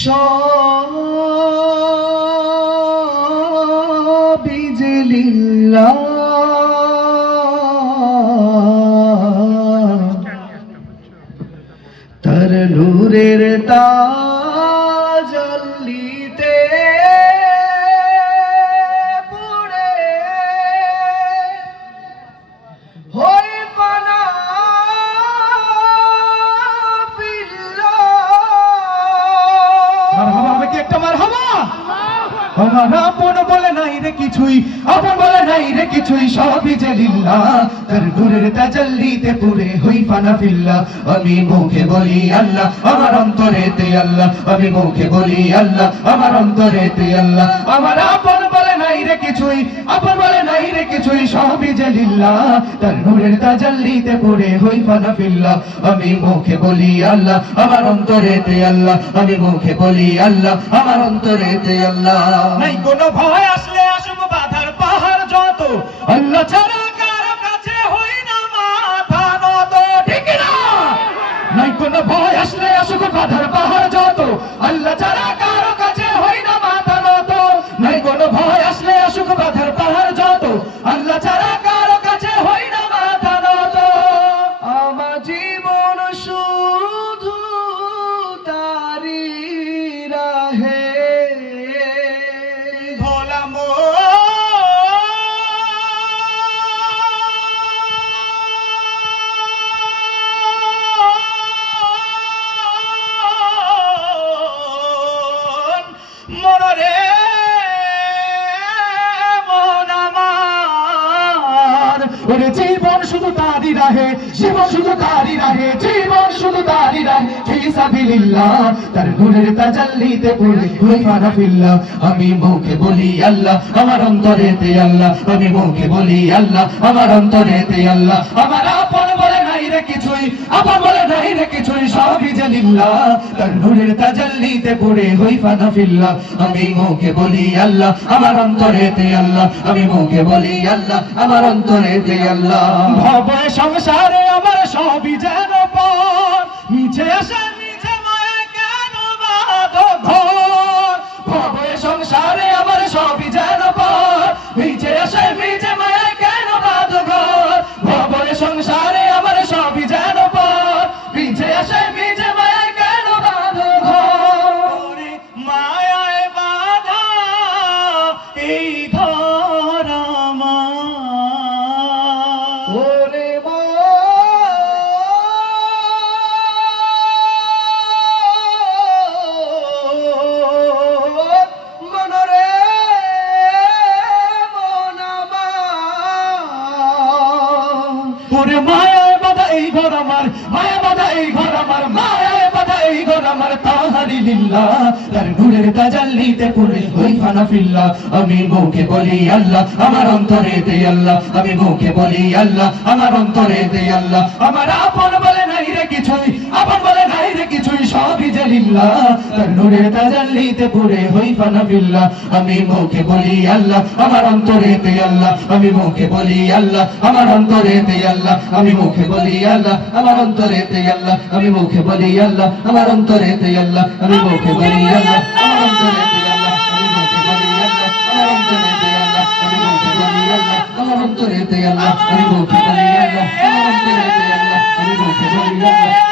সবই যে লিল্লাহ, তার নূরের তাজাল্লিতে পুরে হই ফানা ফিল্লাহ। মারহাবা, আমাকে একটা মারহাবা। আমার আপন বলে নাই রে কিছুই, আপন বলে নাই রে কিছুই, সবই যে লিল্লাহ, তার নূরের তাজাল্লিতে পুরে হই ফানা ফিল্লাহ। আমি মুখে বলি আল্লাহ, আমার অন্তরেতে আল্লাহ, আমি মুখে বলি আল্লাহ, আমার অন্তরেতে আল্লাহ। আমার আপন বলে নাই রে কিছুই, আপন বলে নাই রে কিছুই, সবই যে লিল্লাহ, তার নূরের তাজাল্লিতে পুরে হই ফানা ফিল্লাহ। আমি মুখে বলি আল্লাহ, আমার অন্তরেতে আল্লাহ, আমি মুখে বলি আল্লাহ, আমার অন্তরেতে আল্লাহ। নাই কোনো ভয়, আসলে আসুক বাধার পাহাড় যত, আল্লাহ ছাড়া কারো কাছে হই না মাথা নত, ঠিক না? নাই কোনো ভয়, আসলে আসুক বাধার পাহাড় যত, আল্লাহ ছাড়া কারো কাছে হই না মাথা নত। নাই কোনো ভয়, আসলে আসুক বাধার পাহাড় যত, আল্লাহ ছাড়া কারো কাছে হই না মাথা নত। আমার জীবন শুধু তারি রাহে মনরে মন আমার, ওরে জীবন শুধু তারি রাহে, জীবন শুধু তারি রাহে, জীবন শুধু তারি রাহে, ফি সাবিলিল্লাহ, তার নূরের তাজাল্লিতে পুরে হই ফানা ফিল্লাহ। আমি মুখে বলি আল্লাহ, আমার অন্তরেতে আল্লাহ, আমি মুখে বলি আল্লাহ, আমার অন্তরেতে আল্লাহ। আমার আপন বলে নাই রে কিছুই, আপন বলে নাই রে কিছুই, সবই যে লিল্লাহ, তার নূরের তাজাল্লিতে পুরে হই ফানা ফিল্লাহ। আমি মুখে বলি আল্লাহ, আমার অন্তরেতে আল্লাহ, আমি মুখে বলি আল্লাহ, আমার অন্তরেতে আল্লাহ। ভবে সংসারে আমার সবই যেন পর, মিছে আসে মিছে মায়ে কেন বাঁধো ঘর। ভবে সংসারে আমার সবই যেন পর, মিছে আসে মিছে মায়ে কেন বাঁধো ঘর। ভবে সংসারে আমার সবই যেন পর, মিছে আসে মিছে মায়ে কেন বাঁধো ঘর। মায়ায় বাঁধা এই ঘর আমার, ওরে মনরে মন আমার, ওরে মায়ায় বাঁধা এই ঘর আমার, মায়া বাঁধা এই ঘর আমার, মায়ায় বাঁধা এই ঘর আমার, তাহারি লিল্লাহ, তার নূরের তাজাল্লিতে পুরে হই ফানা ফিল্লাহ। আমি মুখে বলি আল্লাহ, আমার অন্তরেতে আল্লাহ, আমি মুখে বলি আল্লাহ, আমার অন্তরেতে আল্লাহ। আমার আপন বলে নাই রে কিছুই, আপন বলে নাই রে কিছুই, সবই যে লিল্লাহ, তার নূরের তাজাল্লিতে পুরে হই ফানা ফিল্লাহ। আমি মুখে বলি আল্লাহ, আমার অন্তরেতে আল্লাহ, আমি মুখে বলি আল্লাহ, আমার অন্তরেতে আল্লাহ, আমি মুখে বলি আল্লাহ, আমার অন্তরেতে আল্লাহ, আমি মুখে বলি আল্লাহ, আমার অন্তরেতে আল্লাহ, আমি মুখে বলি আল্লাহ, আমার অন্তরেতে আল্লাহ, আমি মুখে বলি আল্লাহ, আমার অন্তরেতে আল্লাহ, আমি মুখে বলি আল্লাহ, আমার অন্তরেতে আল্লাহ, আমি মুখে বলি আল্লাহ, আমার অন্তরেতে আল্লাহ, আমি মুখে বলি আল্লাহ।